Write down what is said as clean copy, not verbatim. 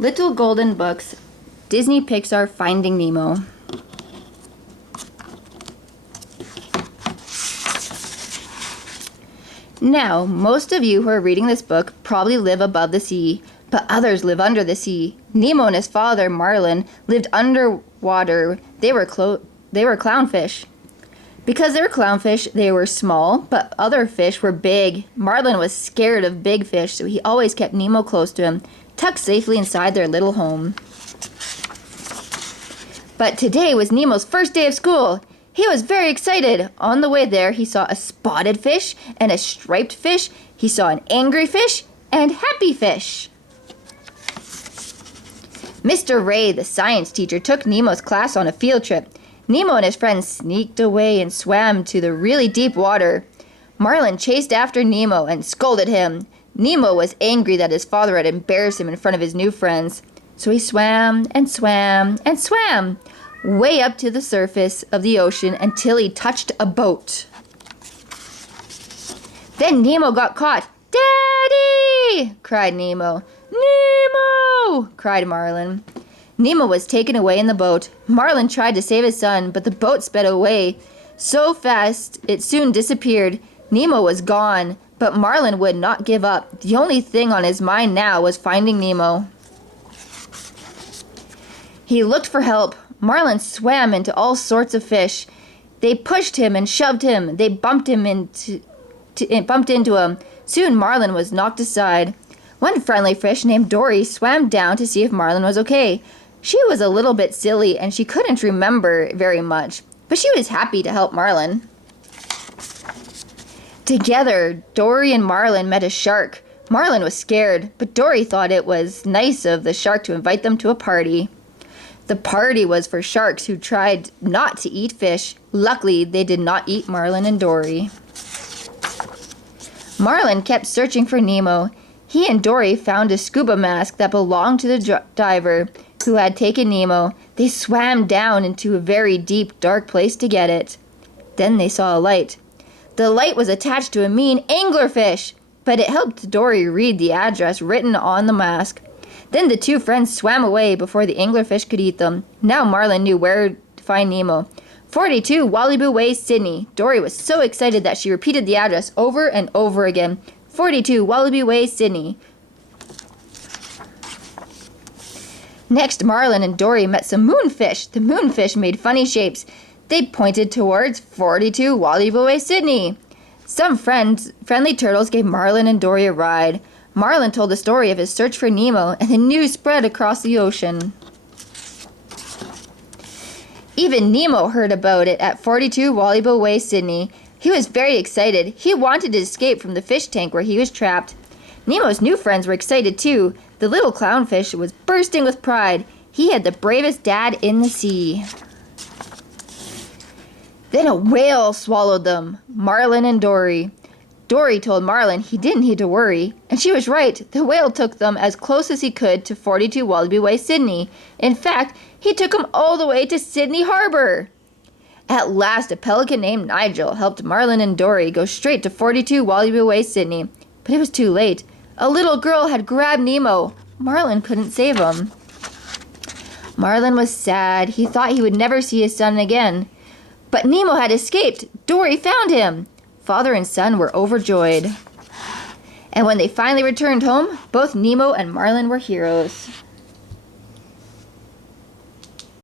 Little Golden Books, Disney Pixar Finding Nemo. Now, most of you who are reading this book probably live above the sea, but others live under the sea. Nemo and his father, Marlin, lived underwater. They were clownfish. Because they were clownfish, they were small, but other fish were big. Marlin was scared of big fish, so he always kept Nemo close to him, tucked safely inside their little home. But today was Nemo's first day of school. He was very excited. On the way there, he saw a spotted fish and a striped fish. He saw an angry fish and happy fish. Mr. Ray, the science teacher, took Nemo's class on a field trip. Nemo and his friends sneaked away and swam to the really deep water. Marlin chased after Nemo and scolded him. Nemo was angry that his father had embarrassed him in front of his new friends. So he swam and swam and swam way up to the surface of the ocean until he touched a boat. Then Nemo got caught. "Daddy!" cried Nemo. "Nemo!" cried Marlin. Nemo was taken away in the boat. Marlin tried to save his son, but the boat sped away so fast it soon disappeared. Nemo was gone, but Marlin would not give up. The only thing on his mind now was finding Nemo. He looked for help. Marlin swam into all sorts of fish. They pushed him and shoved him. They bumped into him. Soon Marlin was knocked aside. One friendly fish named Dory swam down to see if Marlin was okay. She was a little bit silly and she couldn't remember very much, but she was happy to help Marlin. Together, Dory and Marlin met a shark. Marlin was scared, but Dory thought it was nice of the shark to invite them to a party. The party was for sharks who tried not to eat fish. Luckily, they did not eat Marlin and Dory. Marlin kept searching for Nemo. He and Dory found a scuba mask that belonged to the diver who had taken Nemo. They swam down into a very deep, dark place to get it. Then they saw a light. The light was attached to a mean anglerfish, but it helped Dory read the address written on the mask. Then the two friends swam away before the anglerfish could eat them. Now Marlin knew where to find Nemo. 42 Walibu Way, Sydney. Dory was so excited that she repeated the address over and over again. 42 Walibu Way, Sydney. Next, Marlin and Dory met some moonfish. The moonfish made funny shapes. They pointed towards 42 Walibu Way, Sydney. Some friendly turtles gave Marlin and Dory a ride. Marlin told the story of his search for Nemo, and the news spread across the ocean. Even Nemo heard about it at 42 Walibu Way, Sydney. He was very excited. He wanted to escape from the fish tank where he was trapped. Nemo's new friends were excited too. The little clownfish was bursting with pride. He had the bravest dad in the sea. Then a whale swallowed them, Marlin and Dory. Dory told Marlin he didn't need to worry, and she was right. The whale took them as close as he could to 42 Wallaby Way, Sydney. In fact, he took them all the way to Sydney Harbor. At last, a pelican named Nigel helped Marlin and Dory go straight to 42 Wallaby Way, Sydney. But it was too late. A little girl had grabbed Nemo. Marlin couldn't save him. Marlin was sad. He thought he would never see his son again. But Nemo had escaped. Dory found him. Father and son were overjoyed. And when they finally returned home, both Nemo and Marlin were heroes.